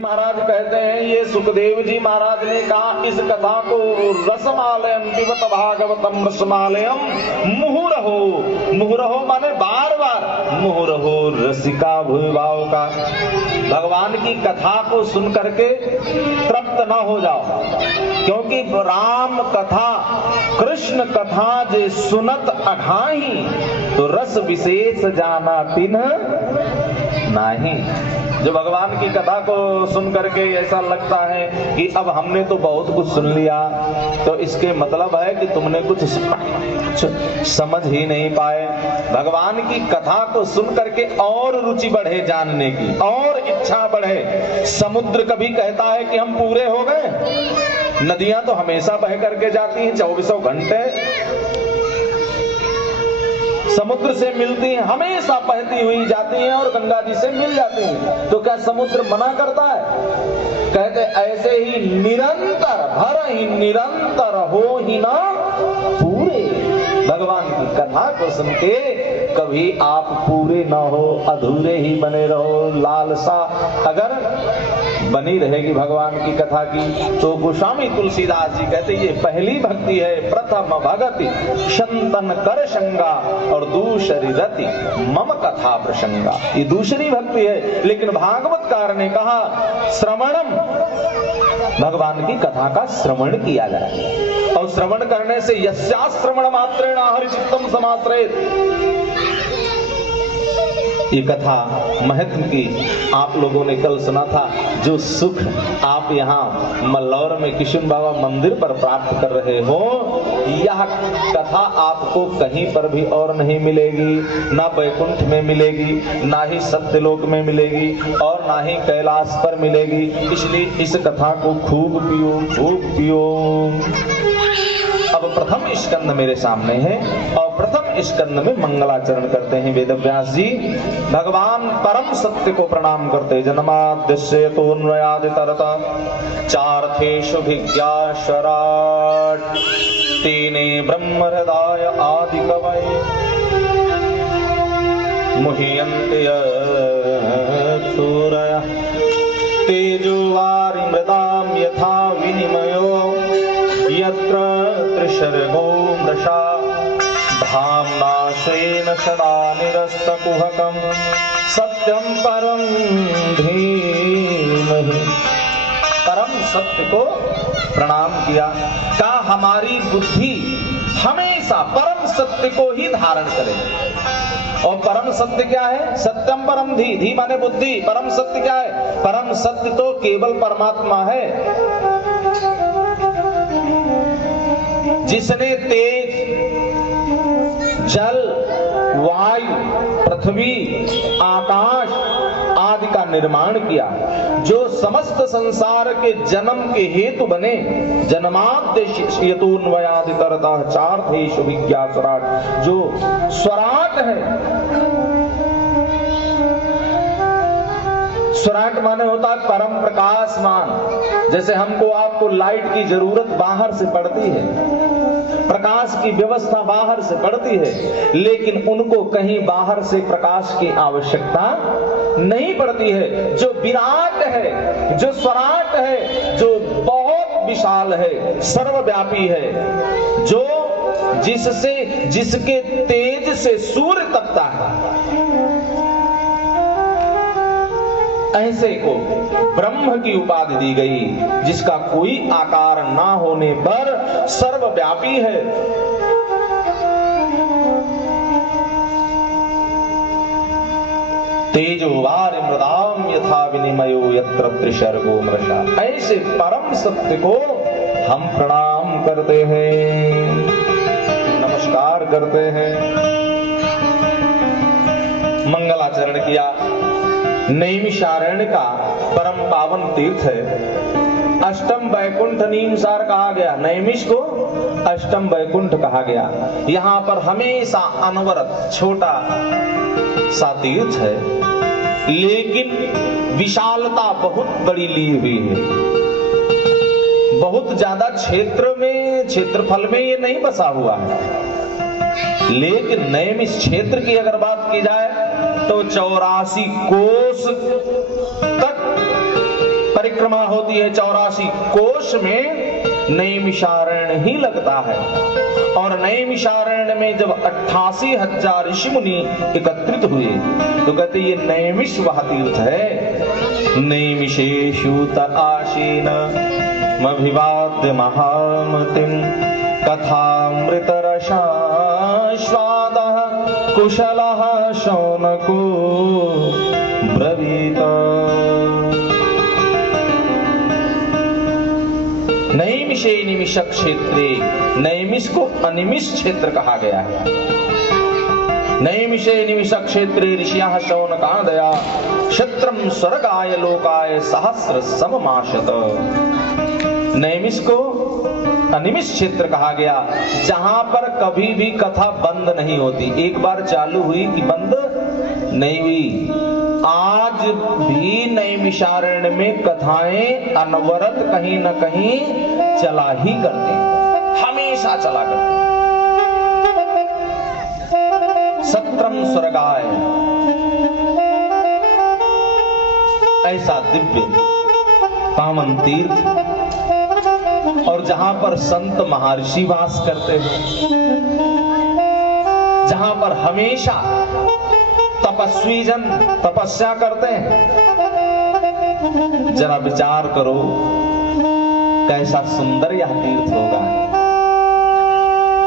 महाराज कहते हैं, ये सुखदेव जी महाराज ने कहा इस कथा को रसमालयम पिबत भागवतम रसमालयम मुहुरहो। मुहुरहो माने बार बार, मुहुरहो रसिका भूभाव का। भगवान की कथा को सुन करके तृप्त न हो जाओ, क्योंकि राम कथा कृष्ण कथा जे सुनत अघाही, तो रस विशेष जाना तिन्ह नाही। जो भगवान की कथा को सुन करके ऐसा लगता है कि अब हमने तो बहुत कुछ सुन लिया, तो इसके मतलब है कि तुमने कुछ समझ ही नहीं पाए। भगवान की कथा को सुन करके और रुचि बढ़े जानने की, और इच्छा बढ़े। समुद्र कभी कहता है कि हम पूरे हो गए। नदियां तो हमेशा बह करके जाती हैं, 24 घंटे समुद्र से मिलती हैं, हमेशा बहती हुई जाती हैं और गंगा जी से मिल जाती हैं। तो क्या समुद्र मना करता है? कहते ऐसे ही निरंतर भर ही निरंतर हो ही ना पूरे। भगवान की कथा को सुन के कभी आप पूरे ना हो, अधूरे ही बने रहो। लालसा अगर बनी रहेगी भगवान की कथा की, तो गोस्वामी तुलसीदास जी कहते ये पहली भक्ति है। प्रथम भगति शंतन कर शंगा और दूसरी रति मम कथा प्रसंगा। ये दूसरी भक्ति है। लेकिन भागवतकार ने कहा श्रवणम, भगवान की कथा का श्रवण किया जाए, और श्रवण करने से यस्या श्रवण मात्रेण हरिचित्तम समाश्रयेत्। ये कथा महत्व की आप लोगों ने कल सुना था। जो सुख आप यहाँ मल्लौर में किशन बाबा मंदिर पर प्राप्त कर रहे हो, यह कथा आपको कहीं पर भी और नहीं मिलेगी। ना वैकुंठ में मिलेगी, ना ही सत्यलोक में मिलेगी, और ना ही कैलाश पर मिलेगी। इसलिए इस कथा को खूब पियो, खूब पियो। अब प्रथम स्कंद मेरे सामने है, और प्रथम स्कंद में मंगलाचरण करते हैं वेदव्यास जी। भगवान परम सत्य को प्रणाम करते। जन्माद्यस्य तोन्वयादितरता चार्थेषु भिज्ञाशराट् तेने ब्रह्म हृदय आदि कवये मुह्यन्ते सूरयः तेजोवारि मृदां यथा विनिमयो यत्र त्रिशर्गो मृषा धाम्ना स्वेन सदा निरस्तकुहकं सत्यं परं धीमहि। परम सत्य को प्रणाम किया। का हमारी बुद्धि हमेशा परम सत्य को ही धारण करे। और परम सत्य क्या है? सत्यम परम धी, धी माने बुद्धि। परम सत्य क्या है? परम सत्य तो केवल परमात्मा है, जिसने तेज, जल, वायु, पृथ्वी, आकाश आदि का निर्माण किया, जो समस्त संसार के जन्म के हेतु बने। जन्माद्यस्य यतोन्वयादितरतः चार्थेषु भिज्ञासराट्, जो स्वराट है। स्वराट माने होता है परम प्रकाशमान। जैसे हमको आपको लाइट की जरूरत बाहर से पड़ती है, प्रकाश की व्यवस्था बाहर से पड़ती है, लेकिन उनको कहीं बाहर से प्रकाश की आवश्यकता नहीं पड़ती है। जो विराट है, जो स्वराट है, जो बहुत विशाल है, सर्वव्यापी है, जो जिससे जिसके तेज से सूर्य तपता है, ऐसे को ब्रह्म की उपाधि दी गई, जिसका कोई आकार ना होने पर सर्वव्यापी है। तेजोवारि मृदाम यथा विनिमयो यत्र त्रिशर्गो मृषा। ऐसे परम सत्य को हम प्रणाम करते हैं, नमस्कार करते हैं। मंगलाचरण किया। नैमिषारण्य का परम पावन तीर्थ है। अष्टम वैकुंठ नीमसार कहा गया, नैमिष को अष्टम वैकुंठ कहा गया। यहाँ पर हमेशा अनवरत छोटा सा तीर्थ है, लेकिन विशालता बहुत बड़ी ली हुई है। बहुत ज्यादा क्षेत्र में, क्षेत्रफल में ये नहीं बसा हुआ है। लेकिन नैमिष क्षेत्र की अगर बात की जाए तो 84 कोस तक परिक्रमा होती है 84 कोष में नैमिषारण्य ही लगता है। और नैमिषारण्य में जब 88,000 ऋषि मुनि एकत्रित हुए तो कहते ये नैमिष वह तीर्थ है। नैमिषेषु आसीन मभिवाद्य महामतिम कथामृत रसास्वादः कुशलः शौनको ब्रवीत। नैमिषे निमिष क्षेत्रे, नैमिष को अनिमिष क्षेत्र कहा गया है। नैमिषे निमिष क्षेत्रे ऋषियः शौनकादया क्षत्रम स्वर्गाय लोकाय सहस्र सममाशत। नैमिष को अनिमिष क्षेत्र कहा गया जहां पर कभी भी कथा बंद नहीं होती। एक बार चालू हुई कि बंद नहीं हुई। आज भी नैमिषारण्य में कथाएं अनवरत कहीं न कहीं चला ही करते हैं, हमेशा चला करते हैं। सत्रम स्वर्गाय, ऐसा दिव्य पावन तीर्थ और जहां पर संत महर्षि वास करते हैं, जहां पर हमेशा तपस्वी जन तपस्या करते हैं। जरा विचार करो कैसा सुंदर यह तीर्थ होगा।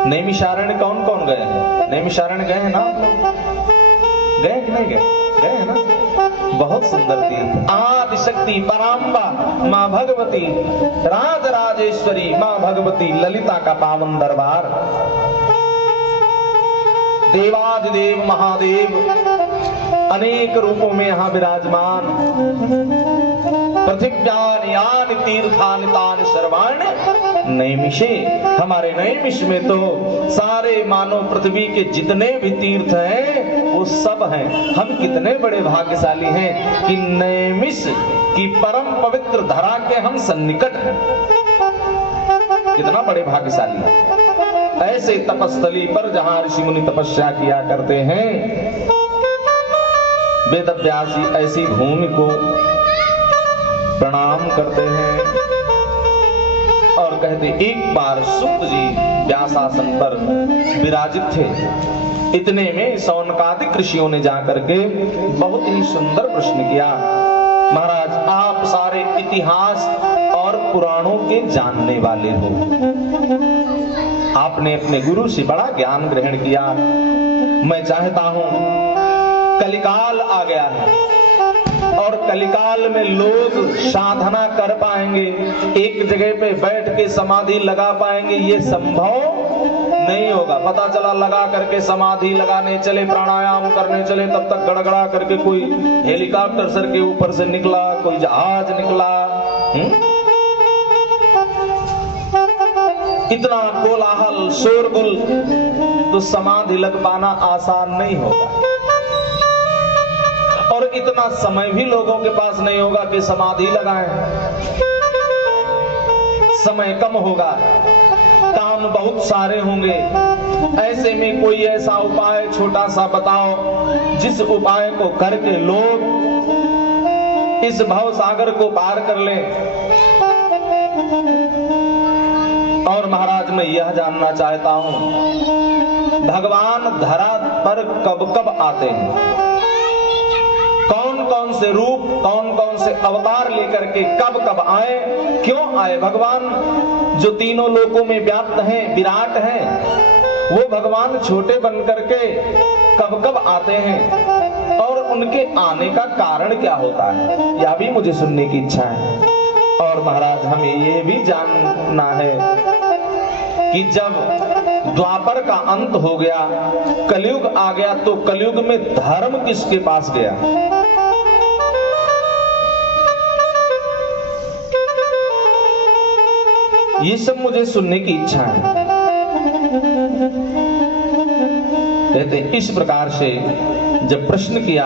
नैमिषारण्य कौन कौन गए हैं? नैमिषारण्य गए हैं ना? गए कि नहीं गए? गए हैं ना? बहुत सुंदर तीर्थ। आदिशक्ति पराम्बा मां भगवती, राज राजेश्वरी मां भगवती ललिता का पावन दरबार, देवादिदेव महादेव अनेक रूपों में यहाँ विराजमान। पृथिव्यानि यानि तीर्थानि तानि सर्वाणि नैमिषे। हमारे नैमिष में तो सारे मानो पृथ्वी के जितने भी तीर्थ हैं वो सब हैं। हम कितने बड़े भाग्यशाली हैं कि नैमिष की परम पवित्र धरा के हम सन्निकट हैं। कितना बड़े भाग्यशाली हैं। ऐसे तपस्थली पर जहां ऋषि मुनि तपस्या किया करते हैं, वेदव्यासी ऐसी भूमि को प्रणाम करते हैं और कहते एक बार सुत जी व्यासासन पर विराजित थे। इतने में शौनकादिक ऋषियों ने जाकर के बहुत ही सुंदर प्रश्न किया, महाराज आप सारे इतिहास और पुराणों के जानने वाले हो, आपने अपने गुरु से बड़ा ज्ञान ग्रहण किया। मैं चाहता हूं, कलिकाल आ गया है और कलिकाल में लोग साधना कर पाएंगे, एक जगह पे बैठ के समाधि लगा पाएंगे, ये संभव नहीं होगा। पता चला लगा करके समाधि लगाने चले, प्राणायाम करने चले, तब तक गड़गड़ा करके कोई हेलीकॉप्टर सर के ऊपर से निकला, कोई जहाज निकला। इतना कोलाहल शोरगुल, तो समाधि लग पाना आसान नहीं होगा और इतना समय भी लोगों के पास नहीं होगा कि समाधि लगाएं। समय कम होगा, काम बहुत सारे होंगे। ऐसे में कोई ऐसा उपाय छोटा सा बताओ जिस उपाय को करके लोग इस भव सागर को पार कर लें। और महाराज मैं यह जानना चाहता हूं, भगवान धरा पर कब कब आते हैं, कौन कौन से रूप, कौन कौन से अवतार लेकर के कब कब आए, क्यों आए? भगवान जो तीनों लोकों में व्याप्त हैं, विराट हैं, वो भगवान छोटे बन करके कब कब आते हैं और उनके आने का कारण क्या होता है, यह भी मुझे सुनने की इच्छा है। और महाराज हमें ये भी जानना है कि जब द्वापर का अंत हो गया, कलयुग आ गया, तो कलयुग में धर्म किसके पास गया? ये सब मुझे सुनने की इच्छा है। कहते इस प्रकार से जब प्रश्न किया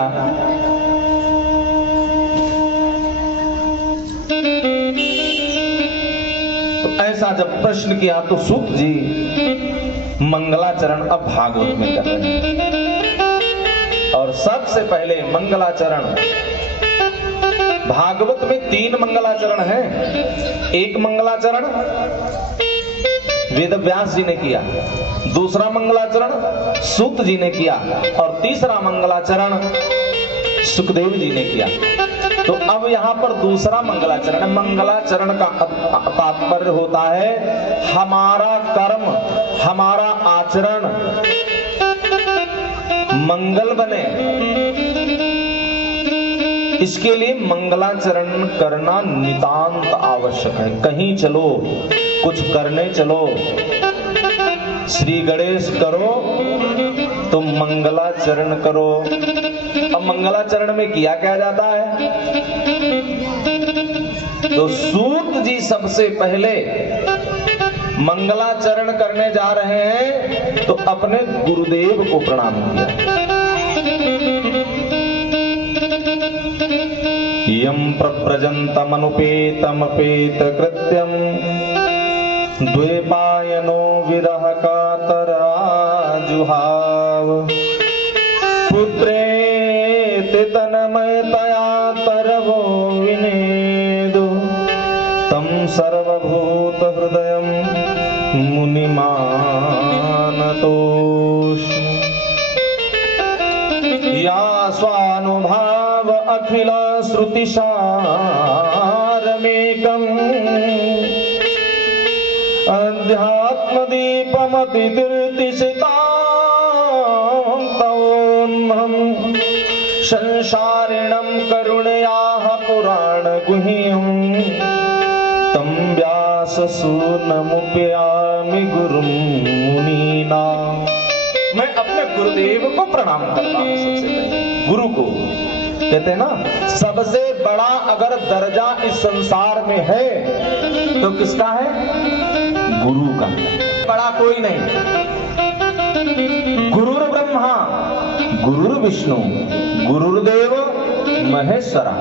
तो ऐसा जब प्रश्न किया तो सूत जी मंगलाचरण अब भागवत में कर रहे हैं। और सबसे पहले मंगलाचरण भागवत में 3 मंगलाचरण हैं। एक मंगलाचरण वेद व्यास जी ने किया, दूसरा मंगलाचरण सूत जी ने किया और तीसरा मंगलाचरण सुखदेव जी ने किया। तो अब यहाँ पर दूसरा मंगलाचरण, मंगलाचरण का तात्पर्य होता है हमारा कर्म, हमारा आचरण मंगल बने, इसके लिए मंगलाचरण करना नितांत आवश्यक है। कहीं चलो, कुछ करने चलो, श्री गणेश करो तो मंगलाचरण करो। अब मंगलाचरण में किया क्या जाता है? तो सूत जी सबसे पहले मंगलाचरण करने जा रहे हैं तो अपने गुरुदेव को प्रणाम किया। यम प्रव्रजन्तमनुपेतमपेत कृत्यम द्वैपायनो विरह कातराजुहाव पुत्रेति तन्मयतया तरवो विनेदु तं सर्वभूत हृदयं मुनिमानतोषु। या स्वानुभाव अखिल श्रुतिसारमेकम् अध्यात्मदीपमतिदीर्तिसितान्तोन्महं संसारिणं करुणयाः पुराणगुह्यं तं व्याससूनमुपयामि गुरुं मुनीनाम्। मैं अपने गुरुदेव को प्रणाम करता हूं। सबसे पहले गुरु को कहते हैं ना, सबसे बड़ा अगर दर्जा इस संसार में है तो किसका है? गुरु का। बड़ा कोई नहीं। गुरुर् ब्रह्मा गुरुर्विष्णु गुरुर्देव महेश्वरा।